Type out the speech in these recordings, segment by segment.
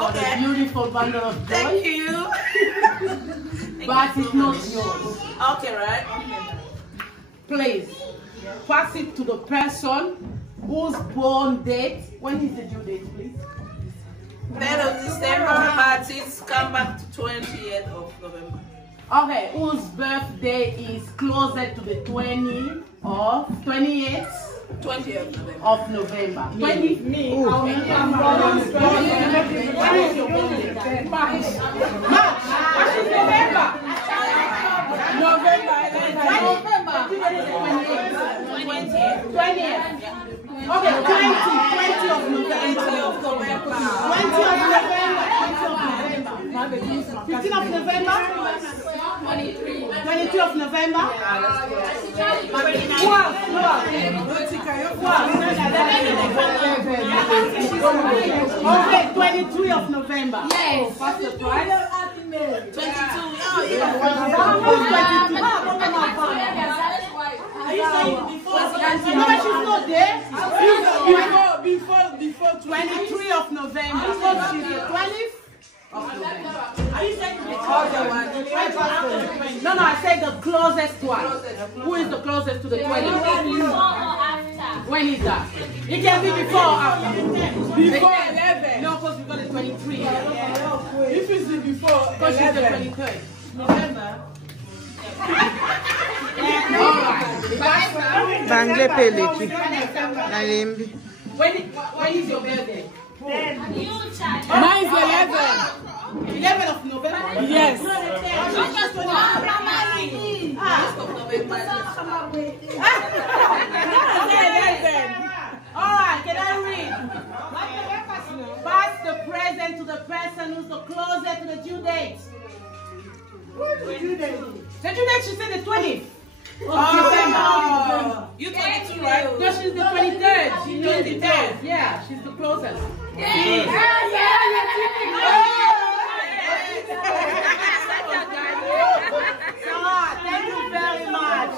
for the beautiful bundle of joy. Thank you. But it's not yours. Okay, right? Please, pass it to the person whose born date. When is the due date, please? 3rd of December, but it's come back to 20th of November. Okay, whose birthday is closer to the 20th of 28th 20th of November. of November. 20? Me. What is your birthday? March. March. What is November? November. November. 20th. Okay, 20 of November. 20th of November. 20 of November. 15 of November. 22 of November. Okay, 23 of November. Yes. What's the price? 22. Oh, yeah. Are you saying before? No, she's not there. Before 23 of November. So she's the 20th of November. Are you saying the other one? No, I said the closest one. Who is the closest to the 20th? When is that? It can be before or after. Before 11. No, because we got the 23. If it's before, because she's the 23rd. November. Bangle peleki. Nalembi. When is your birthday? Mine is 11. 11 of November? Yes. Alright, can I read? Pass the present to the person who's the closer to the due date. The due date, she said the 20th. November. You 22, right? No, she's the 23rd. She's 23rd. Yeah, she's the closest. Thank you very much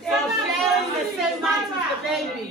for sharing the same month with the baby.